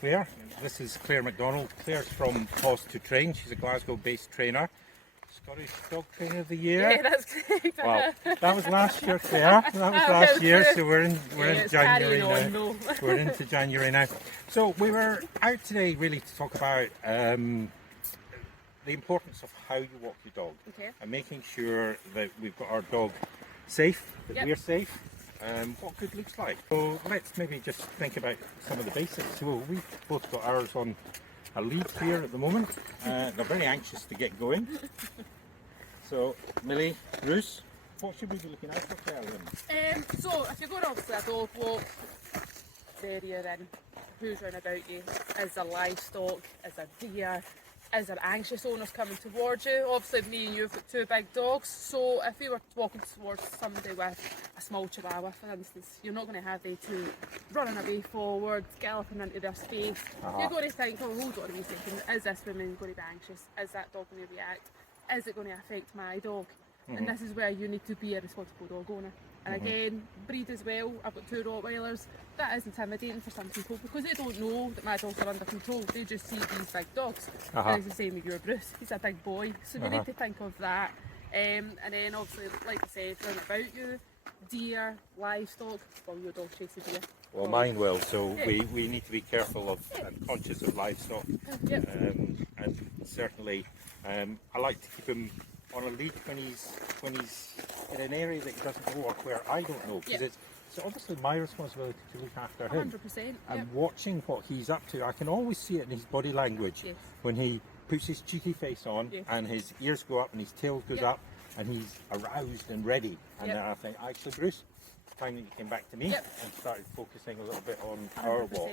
Claire. This is Claire McDonald. Claire's from Pause to Train. She's a Glasgow-based trainer. Scottish Dog Trainer of the Year. Yeah, that's correct. Well, that was last year, Claire. That was last year, so we're in January now. We're into January now. So we were out today really to talk about the importance of how you walk your dog, and making sure that we've got our dog safe, that we're safe. What good looks like. So let's maybe just think about some of the basics. So we've both got ours on a lead here at the moment. They're very anxious to get going. So Millie, Bruce, what should we be looking out for, Claire? So if you're going obviously a dog walk, where you're in, who's round about you, is there livestock, is there deer, is there anxious owners coming towards you? Obviously me and you have got two big dogs, so if we were walking towards somebody with a small chihuahua for instance, you're not going to have the two running away forward, galloping into their space. You're going to think, oh hold on a second, is this woman going to be anxious? Is that dog going to react? Is it going to affect my dog? And this is where you need to be a responsible dog owner. And again, breed as well. I've got two Rottweilers. That is intimidating for some people because they don't know that my dogs are under control. They just see these big dogs. And it's the same with your Bruce. He's a big boy. So we need to think of that. And then obviously, like I said, round about you, deer, livestock, well your dog chases deer. Well, mine will, so we need to be careful of and conscious of livestock. And certainly, I like to keep him on a lead when he's in an area that he doesn't know or where I don't know, because it's obviously my responsibility to look after him. 100%. And watching what he's up to, I can always see it in his body language when he puts his cheeky face on and his ears go up and his tail goes up and he's aroused and ready. And then I think, actually, Bruce, it's time that you came back to me and started focusing a little bit on our walk.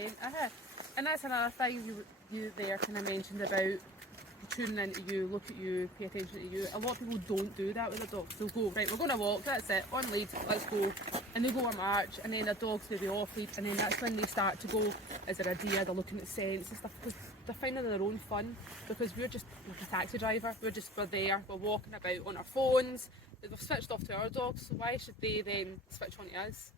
And that's another thing you there kind of mentioned about tuning into you, look at you, pay attention to you. A lot of people don't do that with their dogs. They'll go, right, we're going to walk, that's it, on lead, let's go. And they go on march, and then their dog's maybe off lead, and then that's when they start to go, is there a deer, they're looking at scents and stuff, because they're finding their own fun, because we're just like a taxi driver, we're there, we're walking about on our phones, we've switched off to our dogs, so why should they then switch on to us?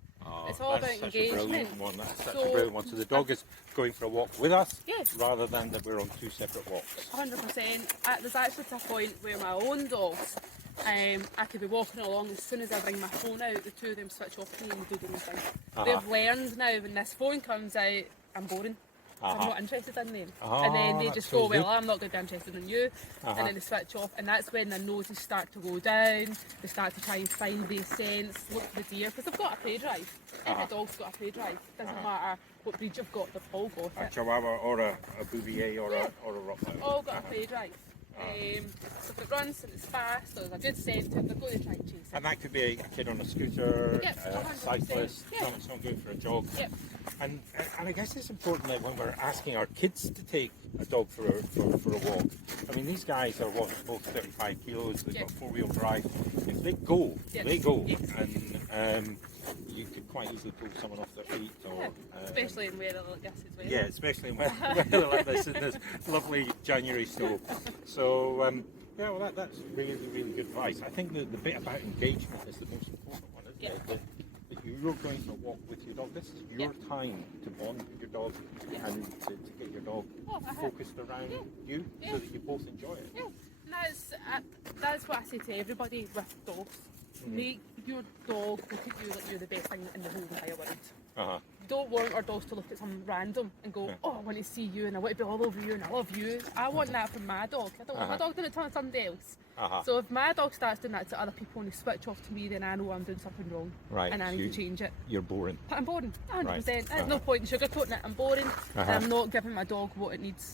It's all about engagement. That's such a brilliant one. So the dog is going for a walk with us, rather than that we're on two separate walks. 100%. There's actually to a point where my own dogs, I could be walking along, as soon as I bring my phone out, the two of them switch off to me and do their own thing. They've learned now when this phone comes out, I'm boring. So I'm not interested in them. And then they just go, well, I'm not going to be interested in you. And then they switch off. And that's when their noses start to go down. They start to try and find these scents, look for the deer, because they've got a play drive. Every dog's got a play drive. Doesn't matter what breed you've got, they've all got it. A Chihuahua or a Bouvier or a Rottweiler. All got a play drive. So if it runs and it's fast, or there's a good scent to it, they're going to try and chase it. And that could be a kid on a scooter, a cyclist, someone's not going for a jog. And I guess it's important that when we're asking our kids to take a dog for a walk, I mean, these guys are both 35 kilos, they've got four-wheel drive. If they go, they go. And you could quite easily pull someone off their feet. Or, especially in weather like this as well. Yeah, especially in weather like this, in this lovely January snow. So, yeah, well, that's really, really good advice. I think the bit about engagement is the most important one, isn't it? That you're going for a walk with your dog. This is your time to bond with your dog and to get your dog focused around you so that you both enjoy it. And that's what I say to everybody with dogs. Make your dog look at you like you're the best thing in the whole entire world. You don't want our dogs to look at some random and go, oh, I want to see you and I want to be all over you and I love you. I want that from my dog. I don't want my dog doing it to somebody else. So if my dog starts doing that to other people and they switch off to me, then I know I'm doing something wrong. And I need to change it. You're boring. I'm boring, 100%. There's no point in sugarcoating it. I'm boring and I'm not giving my dog what it needs.